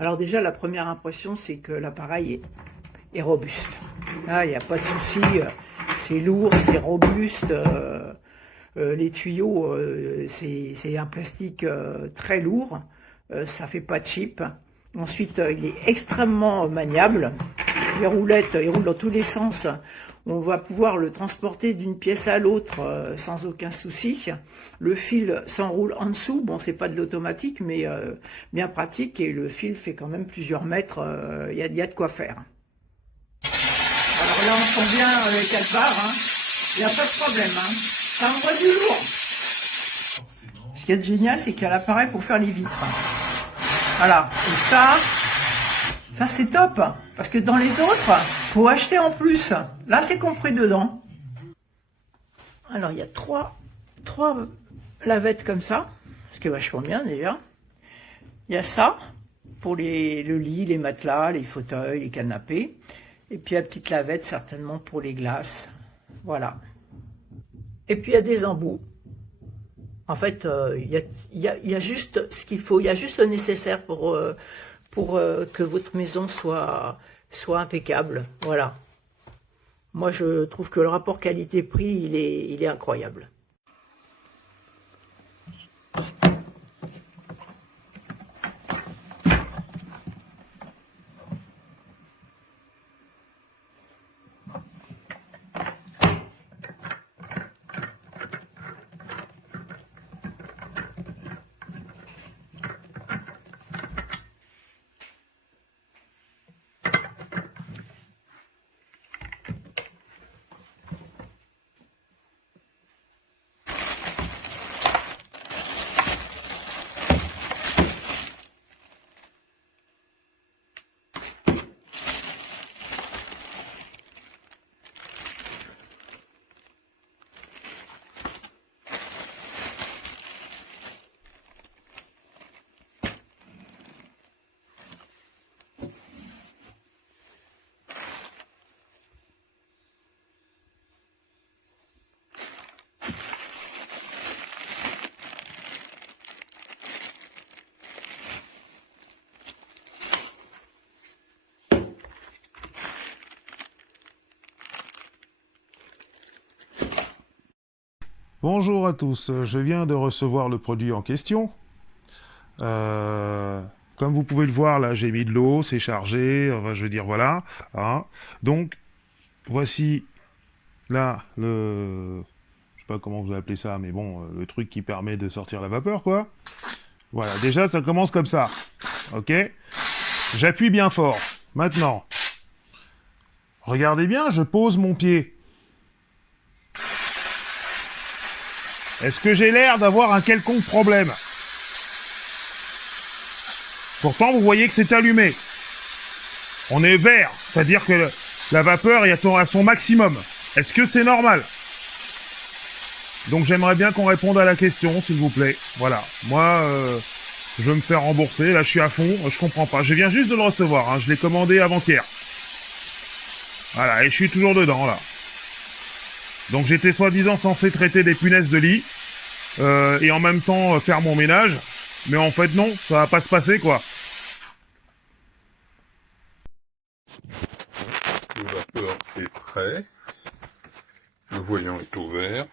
Alors déjà, la première impression, c'est que l'appareil est robuste. Là, il n'y a pas de souci, c'est lourd, c'est robuste. Les tuyaux, c'est un plastique très lourd, ça fait pas de chip. Ensuite, il est extrêmement maniable. Les roulettes, il roule dans tous les sens. On va pouvoir le transporter d'une pièce à l'autre sans aucun souci. Le fil s'enroule en dessous. Bon, c'est pas de l'automatique, mais bien pratique. Et le fil fait quand même plusieurs mètres. Il y a de quoi faire. Alors là, on sent bien qu'elle part. Hein. Il n'y a pas de problème. Hein. Ça envoie du lourd. Ce qui est génial, c'est qu'il y a l'appareil pour faire les vitres. Voilà. Et ça c'est top. Parce que dans les autres, faut acheter en plus. Là, c'est compris dedans. Alors, il y a trois lavettes comme ça. Ce qui est vachement bien déjà. Il y a ça pour le lit, les matelas, les fauteuils, les canapés. Et puis la petite lavette certainement pour les glaces. Voilà. Et puis il y a des embouts. En fait, il y a juste ce qu'il faut. Il y a juste le nécessaire pour que votre maison soit impeccable. Voilà. Moi, je trouve que le rapport qualité-prix, il est incroyable. Bonjour à tous, je viens de recevoir le produit en question. Comme vous pouvez le voir, là j'ai mis de l'eau, c'est chargé, enfin, je veux dire voilà. Hein. Donc, voici là le... Je sais pas comment vous appelez ça, mais bon, le truc qui permet de sortir la vapeur, quoi. Voilà, déjà ça commence comme ça. Ok. J'appuie bien fort. Maintenant, regardez bien, je pose mon pied. Est-ce que j'ai l'air d'avoir un quelconque problème? Pourtant, vous voyez que c'est allumé. On est vert, c'est-à-dire que la vapeur est à son maximum. Est-ce que c'est normal? Donc j'aimerais bien qu'on réponde à la question, s'il vous plaît. Voilà. Moi, je veux me faire rembourser. Là, je suis à fond. Je comprends pas. Je viens juste de le recevoir. Hein. Je l'ai commandé avant-hier. Voilà. Et je suis toujours dedans, là. Donc j'étais soi-disant censé traiter des punaises de lit et en même temps faire mon ménage. Mais en fait non, ça va pas se passer quoi. Le vapeur est prêt. Le voyant est ouvert.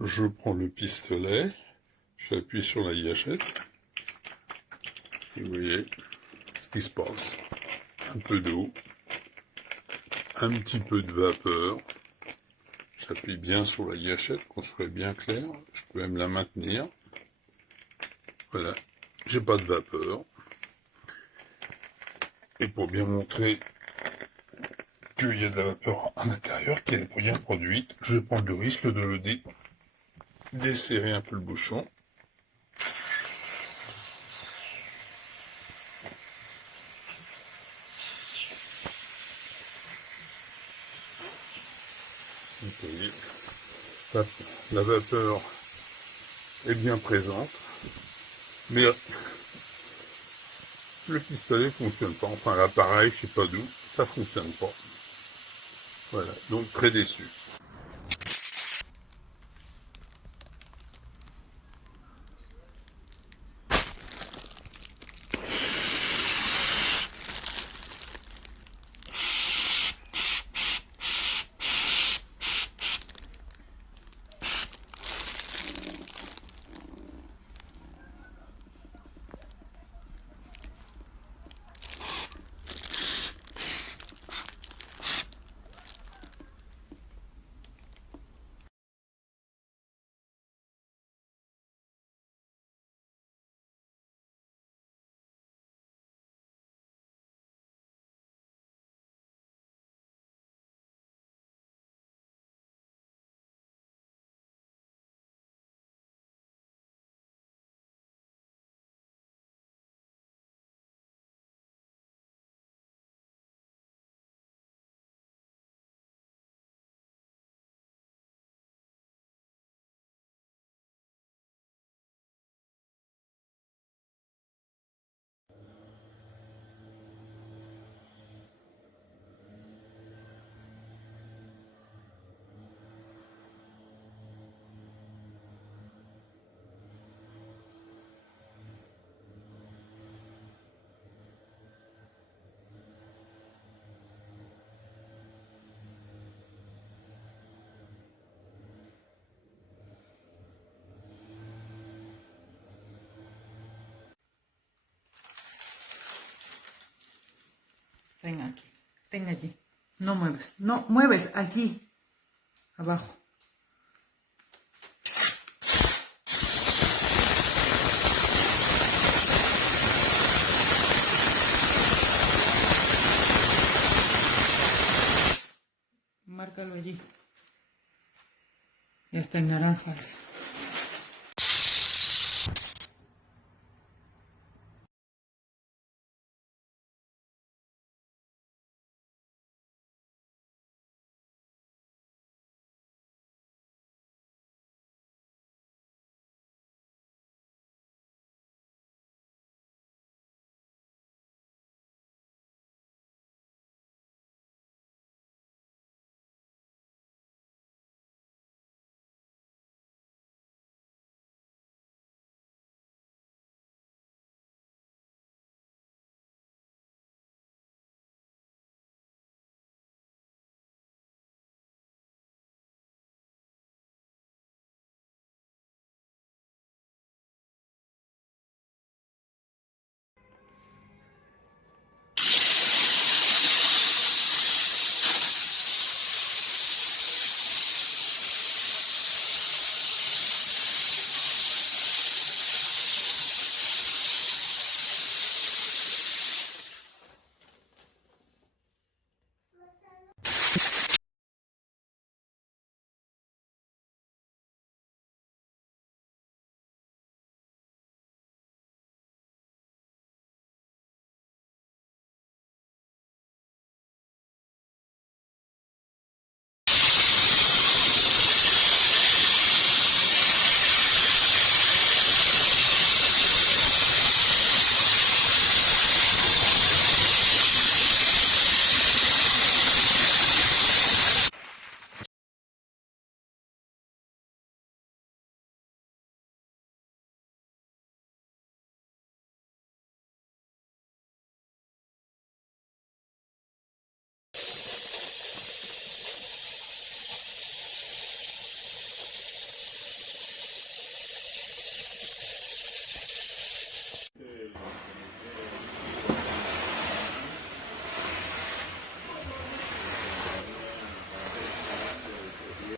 Je prends le pistolet. J'appuie sur la gâchette. Et vous voyez ce qui se passe. Un peu d'eau. Un petit peu de vapeur. J'appuie bien sur la gâchette, qu'on soit bien clair. Je peux même la maintenir. Voilà. J'ai pas de vapeur. Et pour bien montrer qu'il y a de la vapeur à l'intérieur, qu'elle est bien produite, je vais prendre le risque de le desserrer un peu le bouchon. Vous voyez, la vapeur est bien présente, mais le pistolet fonctionne pas, enfin l'appareil, je sais pas d'où, ça fonctionne pas. Voilà, donc très déçu. Ten allí. No mueves, no mueves, allí, abajo. Márcalo allí. Ya está en naranjas.